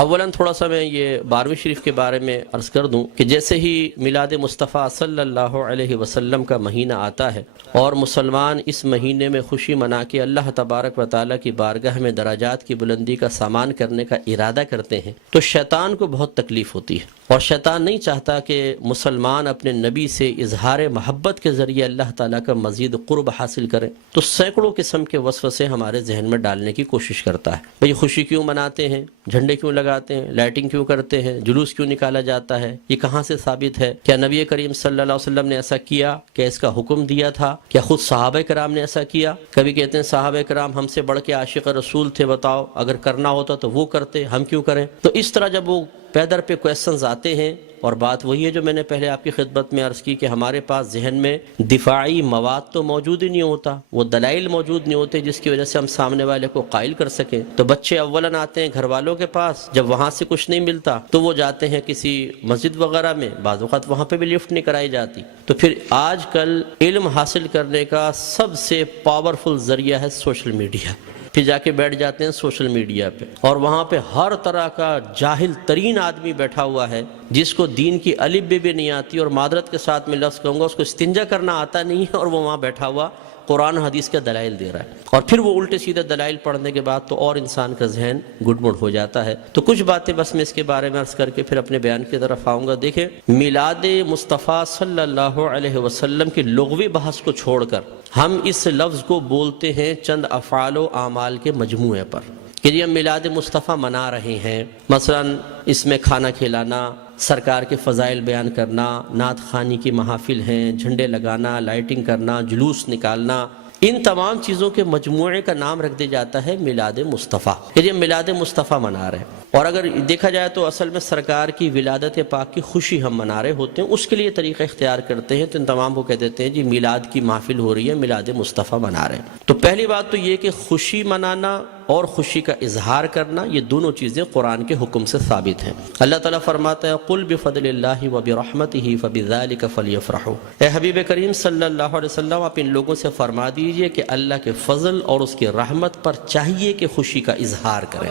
اولاً تھوڑا سا میں یہ 12ویں شریف کے بارے میں عرض کر دوں کہ جیسے ہی میلاد مصطفیٰ صلی اللہ علیہ وسلم کا مہینہ آتا ہے اور مسلمان اس مہینے میں خوشی منا کے اللہ تبارک و تعالیٰ کی بارگاہ میں درجات کی بلندی کا سامان کرنے کا ارادہ کرتے ہیں تو شیطان کو بہت تکلیف ہوتی ہے، اور شیطان نہیں چاہتا کہ مسلمان اپنے نبی سے اظہار محبت کے ذریعے اللہ تعالیٰ کا مزید قرب حاصل کریں، تو سینکڑوں قسم کے وسوسے ہمارے ذہن میں ڈالنے کی کوشش کرتا ہے۔ بھئی خوشی کیوں مناتے ہیں، جھنڈے کیوں لگاتے ہیں، لائٹنگ کیوں کرتے ہیں، جلوس کیوں نکالا جاتا ہے، یہ کہاں سے ثابت ہے؟ کیا نبی کریم صلی اللہ علیہ وسلم نے ایسا کیا؟ کیا اس کا حکم دیا تھا؟ کیا خود صحابہ کرام نے ایسا کیا؟ کبھی کہتے ہیں صحابہ کرام ہم سے بڑھ کے عاشق رسول تھے، بتاؤ اگر کرنا ہوتا تو وہ کرتے، ہم کیوں کریں؟ تو اس طرح جب وہ پیدر پہ کویسچنز آتے ہیں، اور بات وہی ہے جو میں نے پہلے آپ کی خدمت میں عرض کی کہ ہمارے پاس ذہن میں دفاعی مواد تو موجود ہی نہیں ہوتا، وہ دلائل موجود نہیں ہوتے جس کی وجہ سے ہم سامنے والے کو قائل کر سکیں۔ تو بچے اولاً آتے ہیں گھر والوں کے پاس، جب وہاں سے کچھ نہیں ملتا تو وہ جاتے ہیں کسی مسجد وغیرہ میں، بعض اوقات وہاں پہ بھی لفٹ نہیں کرائی جاتی۔ تو پھر آج کل علم حاصل کرنے کا سب سے پاورفل ذریعہ ہے سوشل میڈیا، پھر جا کے بیٹھ جاتے ہیں سوشل میڈیا پہ، اور وہاں پہ ہر طرح کا جاہل ترین آدمی بیٹھا ہوا ہے جس کو دین کی الف بے بھی نہیں آتی، اور معذرت کے ساتھ میں لفظ کہوں گا اس کو استنجا کرنا آتا نہیں ہے، اور وہ وہاں بیٹھا ہوا قرآن حدیث کے دلائل دے رہا ہے، اور پھر وہ الٹے سیدھے دلائل پڑھنے کے بعد تو اور انسان کا ذہن گڑبڑ ہو جاتا ہے۔ تو کچھ باتیں بس میں اس کے بارے میں عرض کر کے پھر اپنے بیان کی طرف آؤں گا۔ دیکھیں، میلاد مصطفیٰ صلی اللہ علیہ وسلم کی لغوی بحث کو چھوڑ کر ہم اس لفظ کو بولتے ہیں چند افعال و اعمال کے مجموعے پر کہ یہ میلاد مصطفیٰ منا رہے ہیں۔ مثلا اس میں کھانا کھلانا، سرکار کے فضائل بیان کرنا، نعت خوانی کی محافل ہیں، جھنڈے لگانا، لائٹنگ کرنا، جلوس نکالنا، ان تمام چیزوں کے مجموعے کا نام رکھ دیا جاتا ہے میلاد مصطفیٰ، کہ یہ میلاد مصطفیٰ منا رہے ہیں۔ اور اگر دیکھا جائے تو اصل میں سرکار کی ولادت پاک کی خوشی ہم منا رہے ہوتے ہیں، اس کے لیے طریقہ اختیار کرتے ہیں، تو ان تمام کو کہہ دیتے ہیں جی میلاد کی محفل ہو رہی ہے، میلاد مصطفیٰ منا رہے ہیں۔ تو پہلی بات تو یہ کہ خوشی منانا اور خوشی کا اظہار کرنا، یہ دونوں چیزیں قرآن کے حکم سے ثابت ہیں۔ اللہ تعالیٰ فرماتا ہے قُلْ بِفَضْلِ اللَّهِ وَبِرَحْمَتِهِ فَبِذَلِكَ فَلْيَفْرَحُوا، اے حبیب کریم صلی اللہ علیہ وسلم آپ ان لوگوں سے فرما دیجئے کہ اللہ کے فضل اور اس کی رحمت پر چاہیے کہ خوشی کا اظہار کریں۔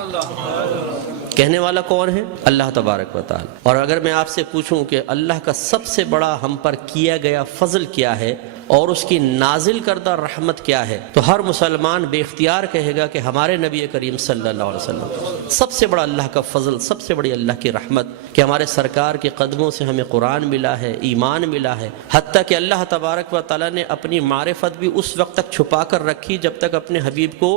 کہنے والا کون ہے؟ اللہ تبارک و تعالی۔ اور اگر میں آپ سے پوچھوں کہ اللہ کا سب سے بڑا ہم پر کیا گیا فضل کیا ہے اور اس کی نازل کردہ رحمت کیا ہے، تو ہر مسلمان بے اختیار کہے گا کہ ہمارے نبی کریم صلی اللہ علیہ وسلم سب سے بڑا اللہ کا فضل، سب سے بڑی اللہ کی رحمت کہ ہمارے سرکار کے قدموں سے ہمیں قرآن ملا ہے، ایمان ملا ہے، حتیٰ کہ اللہ تبارک و تعالیٰ نے اپنی معرفت بھی اس وقت تک چھپا کر رکھی جب تک اپنے حبیب کو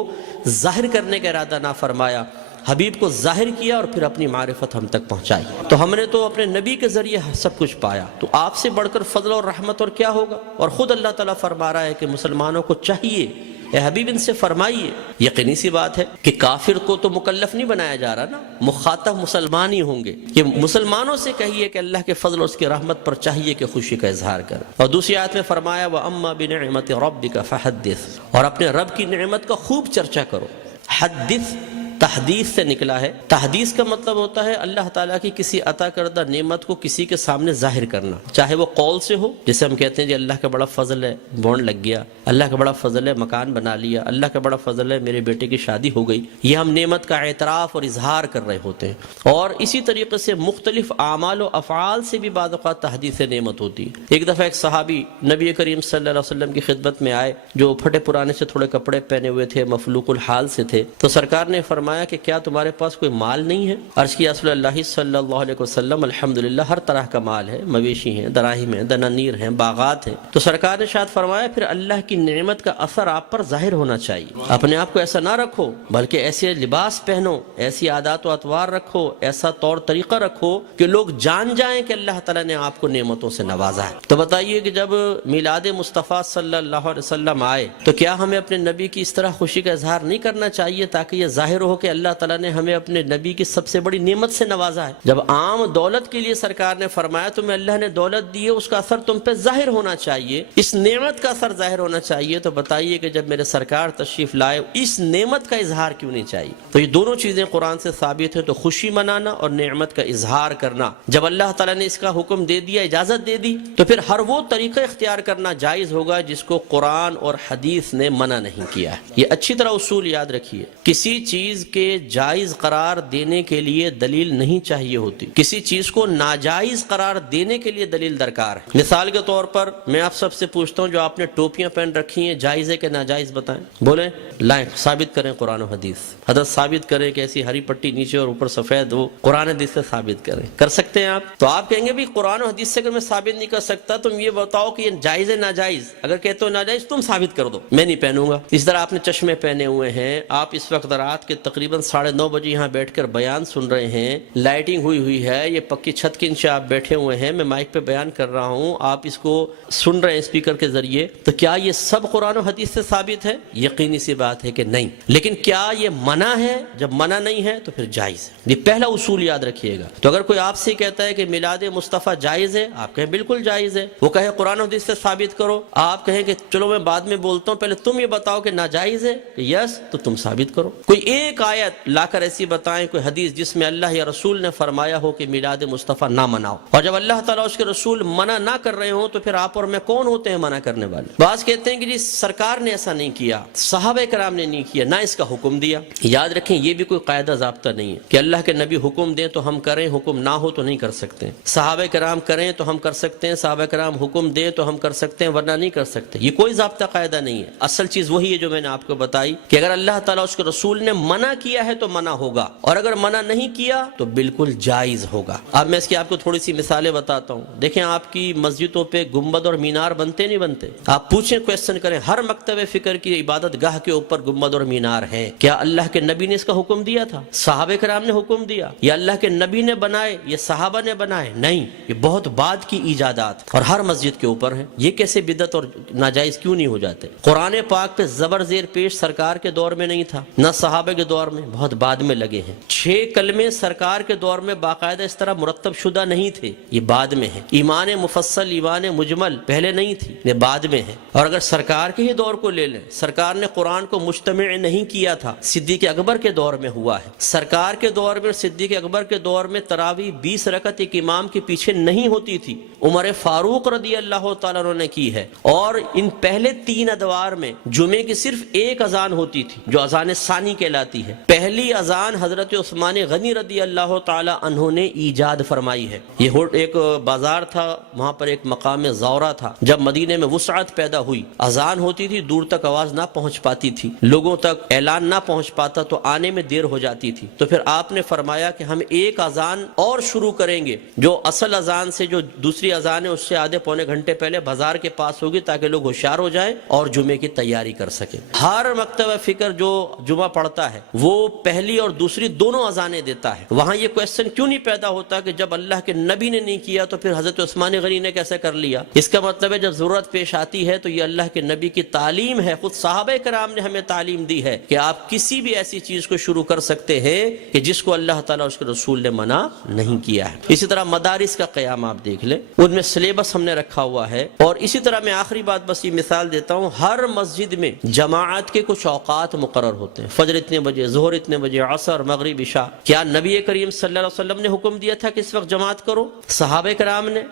ظاہر کرنے کا ارادہ نہ فرمایا۔ حبیب کو ظاہر کیا اور پھر اپنی معرفت ہم تک پہنچائی، تو ہم نے تو اپنے نبی کے ذریعے سب کچھ پایا، تو آپ سے بڑھ کر فضل اور رحمت اور کیا ہوگا؟ اور خود اللہ تعالیٰ فرما رہا ہے کہ مسلمانوں کو چاہیے، اے حبیب ان سے فرمائیے۔ یقینی سی بات ہے کہ کافر کو تو مکلف نہیں بنایا جا رہا نا، مخاطب مسلمان ہی ہوں گے، کہ مسلمانوں سے کہیے کہ اللہ کے فضل اور اس کی رحمت پر چاہیے کہ خوشی کا اظہار کریں۔ اور دوسری آیت میں فرمایا وَأَمَّا بِنِعْمَةِ رَبِّكَ فَحَدِّثْ، اور اپنے رب کی نعمت کا خوب چرچا کرو۔ حدث تحدیث سے نکلا ہے۔ تحدیث کا مطلب ہوتا ہے اللہ تعالیٰ کی کسی عطا کردہ نعمت کو کسی کے سامنے ظاہر کرنا، چاہے وہ قول سے ہو، جیسے ہم کہتے ہیں جی اللہ کا بڑا فضل ہے بونڈ لگ گیا، اللہ کا بڑا فضل ہے مکان بنا لیا، اللہ کا بڑا فضل ہے میرے بیٹے کی شادی ہو گئی، یہ ہم نعمت کا اعتراف اور اظہار کر رہے ہوتے ہیں۔ اور اسی طریقے سے مختلف اعمال و افعال سے بھی بعض اوقات تحدیث نعمت ہوتی ہے۔ ایک دفعہ ایک صحابی نبی کریم صلی اللہ علیہ وسلم کی خدمت میں آئے، جو پھٹے پرانے سے تھوڑے کپڑے پہنے ہوئے تھے، مفلوق الحال سے تھے، تو سرکار نے فرمایا کہ کیا تمہارے پاس کوئی مال نہیں ہے؟ عرض کیا رسول اللہ صلی اللہ علیہ وسلم الحمدللہ ہر طرح کا مال ہے، مویشی ہیں، دراہم ہیں، دنانیر ہیں، باغات ہیں۔ تو سرکار نے شاید فرمایا پھر اللہ کی نعمت کا اثر آپ پر ظاہر ہونا چاہیے، اپنے آپ کو ایسا نہ رکھو بلکہ ایسے لباس پہنو، ایسی عادات و اطوار رکھو، ایسا طور طریقہ رکھو کہ لوگ جان جائیں کہ اللہ تعالیٰ نے آپ کو نعمتوں سے نوازا ہے۔ تو بتائیے کہ جب میلاد مصطفیٰ صلی اللہ علیہ وسلم آئے تو کیا ہمیں اپنے نبی کی اس طرح خوشی کا اظہار نہیں کرنا چاہیے تاکہ یہ ظاہر ہو کہ اللہ تعالیٰ نے ہمیں اپنے نبی کی سب سے بڑی نعمت سے نوازا ہے؟ جب عام دولت کے لیے سرکار نے فرمایا تمہیں اللہ نے دولت دی ہے، اس کا اثر تم پہ ظاہر ہونا چاہیے، اس نعمت کا اثر ظاہر ہونا چاہیے، تو بتائیے کہ جب میرے سرکار تشریف لائے اس نعمت کا اظہار کیوں نہیں چاہیے؟ تو یہ دونوں چیزیں قرآن سے ثابت ہیں، تو خوشی منانا اور نعمت کا اظہار کرنا، جب اللہ تعالیٰ نے اس کا حکم دے دیا، اجازت دے دی، تو پھر ہر وہ طریقہ اختیار کرنا جائز ہوگا جس کو قرآن اور حدیث نے منع نہیں کیا ہے۔ یہ اچھی طرح اصول یاد رکھیے، کسی چیز چیز کے جائز قرار دینے کے لیے دلیل نہیں چاہیے ہوتی، کسی چیز کو ناجائز قرار دینے کے لیے دلیل درکار ہے۔ مثال کے طور پر میں آپ سب سے پوچھتا ہوں، جو آپ نے ٹوپیاں پہن رکھی ہیں جائز ہے کہ ناجائز بتائیں؟ بولیں، لائیں، ثابت کریں قرآن و حدیث۔ حضرت ثابت کریں کہ ایسی ہری پٹی نیچے اور اوپر سفید ہو، قرآن حدیث سے ثابت کریں۔ کر سکتے ہیں آپ؟ تو آپ کہیں گے بھی قرآن و حدیث سے اگر میں ثابت نہیں کر سکتا تم یہ بتاؤ کہ یہ جائز ہے ناجائز؟ اگر کہتے ہو ناجائز تم ثابت کر دو، میں نہیں پہنوں گا۔ اس طرح آپ نے چشمے پہنے ہوئے ہیں، آپ اس وقت رات کے تقریباً 9:30 بجے یہاں بیٹھ کر بیان سن رہے ہیں، لائٹنگ ہوئی ہے، یہ پکی چھت کے نیچے آپ بیٹھے ہوئے ہیں، میں مائک پہ بیان کر رہا ہوں، آپ اس کو سن رہے ہیں اسپیکر کے ذریعے، تو کیا یہ سب قرآن و حدیث سے ثابت ہے؟ یقینی سی بات ہے کہ نہیں۔ لیکن کیا یہ منع ہے؟ جب منع نہیں ہے تو پھر جائز ہے۔ یہ پہلا اصول یاد رکھیے گا۔ تو اگر کوئی آپ سے کہتا ہے کہ میلاد مصطفیٰ جائز ہے، آپ کہیں بالکل جائز ہے، وہ کہے قرآن و حدیث سے ثابت کرو، آپ کہیں کہ چلو میں بعد میں بولتا ہوں، پہلے تم یہ بتاؤ کہ ناجائز ہے کہ یس، تو تم ثابت کرو۔ کوئی ایک آیت لا کر ایسی بتائیں، کوئی حدیث جس میں اللہ یا رسول نے فرمایا ہو کہ میلاد مصطفیٰ نہ مناؤ، اور جب اللہ تعالیٰ اس کے رسول منع نہ کر رہے ہوں تو پھر آپ اور میں کون ہوتے ہیں منع کرنے والے؟ بعض کہتے ہیں کہ جی سرکار نے ایسا نہیں کیا، صحابہ کرام نے نہیں کیا، نہ اس کا حکم دیا۔ یاد رکھیں یہ بھی کوئی قاعدہ ضابطہ نہیں ہے کہ اللہ کے نبی حکم دیں تو ہم کریں، حکم نہ ہو تو نہیں کر سکتے۔ صحابہ کرام کریں تو ہم کر سکتے ہیں، صحابہ کرام حکم دیں تو ہم کر سکتے ہیں، ورنہ نہیں کر سکتے۔ یہ کوئی ضابطہ قاعدہ نہیں ہے۔ اصل چیز وہی ہے جو میں نے آپ کو بتائی کہ اگر اللہ تعالیٰ اس کے رسول نے منع کیا ہے تو منع ہوگا، اور اگر منع نہیں کیا تو بالکل جائز ہوگا۔ اب میں اس کی آپ کو تھوڑی سی مثالیں بتاتا ہوں۔ دیکھیں آپ کی مسجدوں پہ گنبد اور مینار بنتے نہیں بنتے؟ آپ پوچھیں، کویسچن کریں، ہر مکتب فکر کی عبادت گاہ کے اوپر گنبد اور مینار ہے، کیا اللہ کے نبی نے اس کا حکم دیا تھا؟ صحابہ کرام نے حکم دیا؟ یا اللہ کے نبی نے بنائے یا صحابہ نے بنائے؟ نہیں، یہ بہت بعد کی ایجادات اور ہر مسجد کے اوپر ہیں۔ یہ کیسے بدعت اور ناجائز کیوں نہیں ہو جاتے؟ قرآن پاک پہ زبر زیر پیش سرکار کے دور میں نہیں تھا، نہ صحابہ کے دور میں، بہت بعد میں لگے ہیں۔ 6 کلمے سرکار کے دور میں باقاعدہ اس طرح مرتب شدہ نہیں تھے، یہ بعد میں ہے۔ ایمان مفصل، ایمان مجمل پہلے نہیں تھی، یہ بعد میں ہے۔ اور اگر سرکار کے ہی دور کو لے لیں، سرکار نے قرآن کو مجتمع نہیں کیا تھا، صدیق اکبر کے دور میں ہوا ہے۔ سرکار کے دور میں، صدیق اکبر کے دور میں تراویح 20 رکعت ایک امام کے پیچھے نہیں ہوتی تھی، عمر فاروق رضی اللہ تعالیٰ عنہ نے کی ہے۔ اور ان پہلے 3 ادوار میں جمعے کی صرف ایک اذان ہوتی تھی جو اذان ثانی کہلاتی ہے۔ پہلی اذان حضرت عثمان غنی رضی اللہ تعالیٰ عنہ نے ایجاد فرمائی ہے۔ یہ ایک بازار تھا، وہاں پر ایک مقام زورہ تھا۔ جب مدینے میں وسعت پیدا ہوئی، اذان ہوتی تھی، دور تک آواز نہ پہنچ پاتی تھی، لوگوں تک اعلان نہ پہنچ پاتا تو آنے میں دیر ہو جاتی تھی، تو پھر آپ نے فرمایا کہ ہم ایک اذان اور شروع کریں گے جو اصل اذان سے، جو دوسری اذان ہے اس سے آدھے پونے گھنٹے پہلے بازار کے پاس ہوگی، تاکہ لوگ ہوشیار ہو جائیں اور جمعے کی تیاری کر سکیں۔ ہر مکتبہ فکر جو جمعہ پڑھتا ہے وہ پہلی اور دوسری دونوں اذانیں دیتا ہے۔ وہاں یہ کویسچن کیوں نہیں پیدا ہوتا کہ جب اللہ کے نبی نے نہیں کیا تو پھر حضرت عثمان غنی نے کیسے کر لیا؟ اس کا مطلب ہے جب ضرورت پیش آتی ہے تو یہ اللہ کے نبی کی تعلیم ہے، خود صحابہ کرام نے ہمیں تعلیم دی ہے کہ آپ کسی بھی ایسی چیز کو شروع کر سکتے ہیں کہ جس کو اللہ تعالیٰ اس کے رسول نے منع نہیں کیا ہے۔ اسی طرح مدارس کا قیام آپ دیکھ لیں، ان میں سلیبس ہم نے رکھا ہوا ہے۔ اور اسی طرح میں آخری بات بس یہ مثال دیتا ہوں، ہر مسجد میں جماعت کے کچھ اوقات مقرر ہوتے ہیں، فجر اتنے بجے، ظہر اتنے بجے، عصر، مغرب، عشاء۔ کیا نبی کریم صلی اللہ علیہ وسلم نے حکم دیا تھا کہ اس وقت جماعت کرو؟ صحابہ کرام نے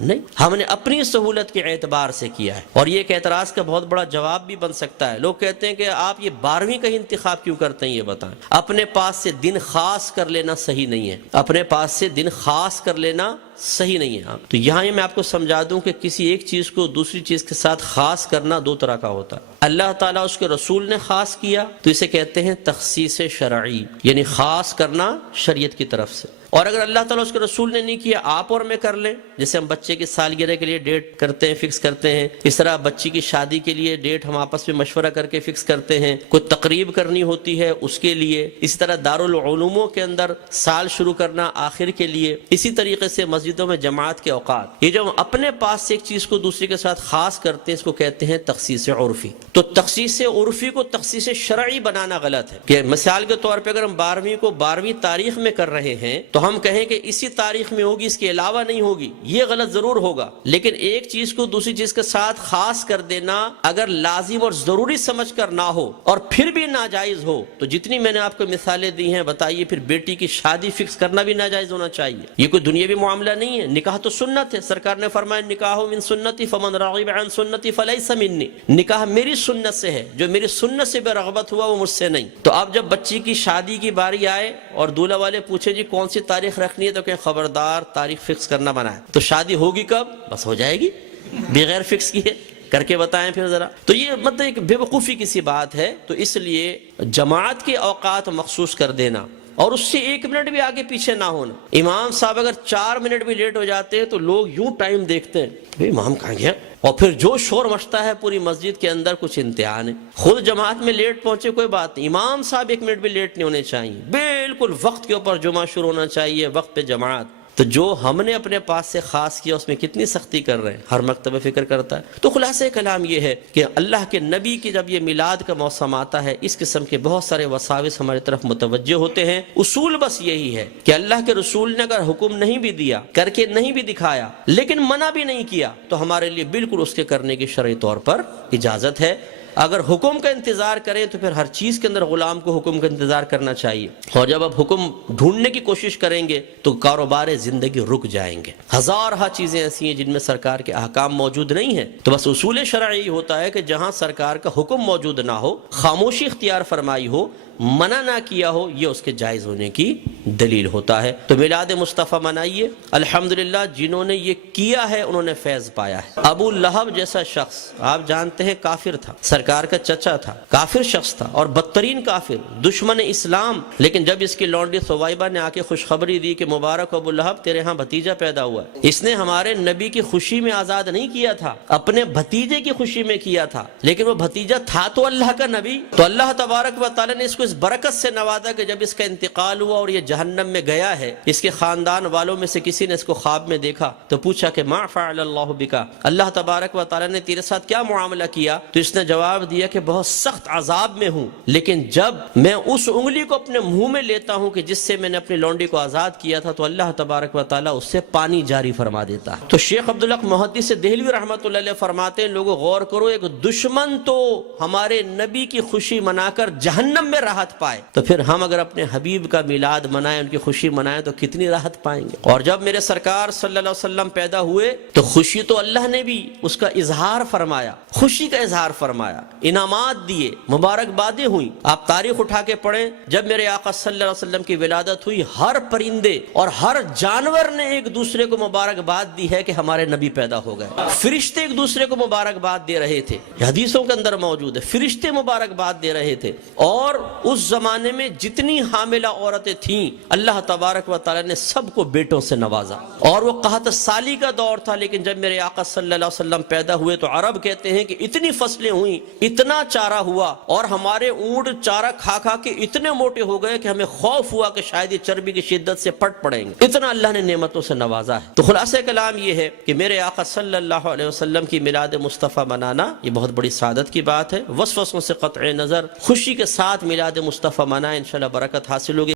نہیں، ہم نے اپنی سہولت کے اعتبار سے کیا ہے۔ اور یہ ایک اعتراض کا بہت بڑا جواب بھی بن سکتا ہے۔ لوگ کہتے ہیں کہ آپ یہ 12ویں کا ہی انتخاب کیوں کرتے ہیں؟ یہ بتائیں۔ اپنے پاس سے دن خاص کر لینا صحیح نہیں ہے، اپنے پاس سے دن خاص کر لینا صحیح نہیں ہے۔ تو یہاں میں آپ کو سمجھا دوں کہ کسی ایک چیز کو دوسری چیز کے ساتھ خاص کرنا 2 طرح کا ہوتا ہے۔ اللہ تعالیٰ اس کے رسول نے خاص کیا تو اسے کہتے ہیں تخصیص شرعی، یعنی خاص کرنا شریعت کی طرف سے۔ اور اگر اللہ تعالیٰ اس کے رسول نے نہیں کیا، آپ اور میں کر لیں، جیسے ہم بچے کی سالگرہ کے لیے ڈیٹ کرتے ہیں، فکس کرتے ہیں، اس طرح بچی کی شادی کے لیے ڈیٹ ہم آپس میں مشورہ کر کے فکس کرتے ہیں، کوئی تقریب کرنی ہوتی ہے اس کے لیے، اسی طرح دارالعلوموں کے اندر سال شروع کرنا آخر کے لیے، اسی طریقے سے مسجدوں میں جماعت کے اوقات۔ یہ جو ہم اپنے پاس سے ایک چیز کو دوسری کے ساتھ خاص کرتے ہیں، اس کو کہتے ہیں تخصیص عرفی۔ تو تخصیص عرفی کو تخصیص شرعی بنانا غلط ہے کہ مثال کے طور پہ اگر ہم 12ویں کو 12ویں تاریخ میں کر رہے ہیں تو ہم کہیں کہ اسی تاریخ میں ہوگی، اس کے علاوہ نہیں ہوگی، یہ غلط ضرور ہوگا۔ لیکن ایک چیز کو دوسری چیز کے ساتھ خاص کر دینا اگر لازم اور ضروری سمجھ کر نہ ہو اور پھر بھی ناجائز ہو تو جتنی میں نے آپ کو مثالیں دی ہیں، بتائیے پھر بیٹی کی شادی فکس کرنا بھی ناجائز ہونا چاہیے؟ یہ کوئی دنیاوی معاملہ نہیں ہے، نکاح تو سنت ہے، سرکار نے فرمایا نکاح من سنتی فمن راغب عن سنتی فلیس منی، نکاح میری سنت سے ہے، جو میری سنت سے بے رغبت ہوا وہ مجھ سے نہیں۔ تو اب جب بچی کی شادی کی باری آئے اور دولہا والے پوچھے جی کون سی تاریخ رکھنی ہے، تو کہ خبردار تاریخ فکس کرنا منع ہے۔ تو شادی ہوگی کب؟ بس ہو جائے گی، بغیر فکس کیے، کر کے بتائیں پھر ذرا۔ تو یہ مطلب ایک بے وقوفی کی سی بات ہے۔ تو اس لیے جماعت کے اوقات مخصوص کر دینا اور اس سے 1 منٹ بھی آگے پیچھے نہ ہونا۔ امام صاحب اگر 4 منٹ بھی لیٹ ہو جاتے ہیں تو لوگ یوں ٹائم دیکھتے ہیں، بھئی امام کہاں گیا، اور پھر جو شور مچتا ہے پوری مسجد کے اندر، کچھ امتحان ہے۔ خود جماعت میں لیٹ پہنچے کوئی بات نہیں، امام صاحب 1 منٹ بھی لیٹ نہیں ہونے چاہیے، بالکل وقت کے اوپر جمعہ شروع ہونا چاہیے، وقت پہ جماعت۔ تو جو ہم نے اپنے پاس سے خاص کیا اس میں کتنی سختی کر رہے ہیں، ہر مکتبہ فکر کرتا ہے۔ تو خلاصہ کلام یہ ہے کہ اللہ کے نبی کی جب یہ میلاد کا موسم آتا ہے، اس قسم کے بہت سارے وساوس ہماری طرف متوجہ ہوتے ہیں۔ اصول بس یہی ہے کہ اللہ کے رسول نے اگر حکم نہیں بھی دیا، کر کے نہیں بھی دکھایا، لیکن منع بھی نہیں کیا، تو ہمارے لیے بالکل اس کے کرنے کی شرعی طور پر اجازت ہے۔ اگر حکم کا انتظار کریں تو پھر ہر چیز کے اندر غلام کو حکم کا انتظار کرنا چاہیے، اور جب آپ حکم ڈھونڈنے کی کوشش کریں گے تو کاروبار زندگی رک جائیں گے۔ ہزارہ چیزیں ایسی ہیں جن میں سرکار کے احکام موجود نہیں ہیں۔ تو بس اصول شرعی ہوتا ہے کہ جہاں سرکار کا حکم موجود نہ ہو، خاموشی اختیار فرمائی ہو، منع نہ کیا ہو، یہ اس کے جائز ہونے کی دلیل ہوتا ہے۔ تو میلاد مصطفیٰ منائیے، الحمدللہ جنہوں نے یہ کیا ہے انہوں نے فیض پایا ہے۔ ابو لہب جیسا شخص آپ جانتے ہیں کافر تھا، سرکار کا چچا تھا، کافر شخص تھا اور بدترین کافر، دشمن اسلام، لیکن جب اس کی لونڈی ثویبہ نے آ کے خوشخبری دی کہ مبارک ابو لہب تیرے ہاں بھتیجا پیدا ہوا ہے، اس نے ہمارے نبی کی خوشی میں آزاد نہیں کیا تھا، اپنے بھتیجے کی خوشی میں کیا تھا، لیکن وہ بھتیجا تھا تو اللہ کا نبی۔ تو اللہ تبارک و تعالی نے اس کو اس برکت سے نوازا کہ جب اس کا انتقال ہوا اور یہ جہنم میں گیا ہے، اس کے خاندان والوں میں سے کسی نے اس کو خواب میں دیکھا تو پوچھا کہ ما فعل اللہ بکا، اللہ تبارک و تعالی نے تیرے ساتھ کیا معاملہ کیا؟ تو اس نے جواب دیا کہ بہت سخت عذاب میں ہوں، لیکن جب میں اس انگلی کو اپنے منہ میں لیتا ہوں کہ جس سے میں نے اپنی لونڈی کو آزاد کیا تھا، تو اللہ تبارک و تعالی اس سے پانی جاری فرما دیتا ہے۔ تو شیخ عبدالحق محدث دہلوی رحمۃ اللہ علیہ فرماتے ہیں لوگوں غور کرو، ایک دشمن تو ہمارے نبی کی خوشی منا کر جہنم میں راحت پائے، تو پھر ہم اگر اپنے حبیب کا میلاد منائیں، ان کی خوشی منائیں تو کتنی راحت پائیں گے۔ اور جب میرے سرکار صلی اللہ علیہ وسلم پیدا ہوئے تو خوشی تو اللہ نے بھی اس کا اظہار فرمایا، خوشی کا اظہار فرمایا، انعامات دیے، مبارکبادیں ہوئیں۔ آپ تاریخ اٹھا کے پڑھیں، جب میرے آقا صلی اللہ علیہ وسلم کی ولادت ہوئی، ہر پرندے اور ہر جانور نے ایک دوسرے کو مبارکباد دی ہے کہ ہمارے نبی پیدا ہو گئے۔ فرشتے ایک دوسرے کو مبارکباد دے رہے تھے، حدیثوں کے اندر موجود ہے، فرشتے مبارکباد دے رہے تھے۔ اور اس زمانے میں جتنی حاملہ عورتیں تھیں اللہ تبارک و تعالی نے سب کو بیٹوں سے نوازا، اور وہ قحط سالی کا دور تھا، لیکن جب میرے آقا صلی اللہ علیہ وسلم پیدا ہوئے تو عرب کہتے ہیں کہ اتنی فصلیں ہوئیں، اتنا چارہ ہوا، اور ہمارے اونٹ چارہ کھا کھا کے اتنے موٹے ہو گئے کہ ہمیں خوف ہوا کہ شاید یہ چربی کی شدت سے پٹ پڑیں گے، اتنا اللہ نے نعمتوں سے نوازا ہے۔ تو خلاصہ کلام یہ ہے کہ میرے آقا صلی اللہ علیہ وسلم کی میلاد مصطفیٰ منانا یہ بہت بڑی سعادت کی بات ہے۔ وسوسوں سے قطع نظر خوشی کے ساتھ میلاد مصطفیٰ منائیں، انشاءاللہ برکت حاصل ہوگی۔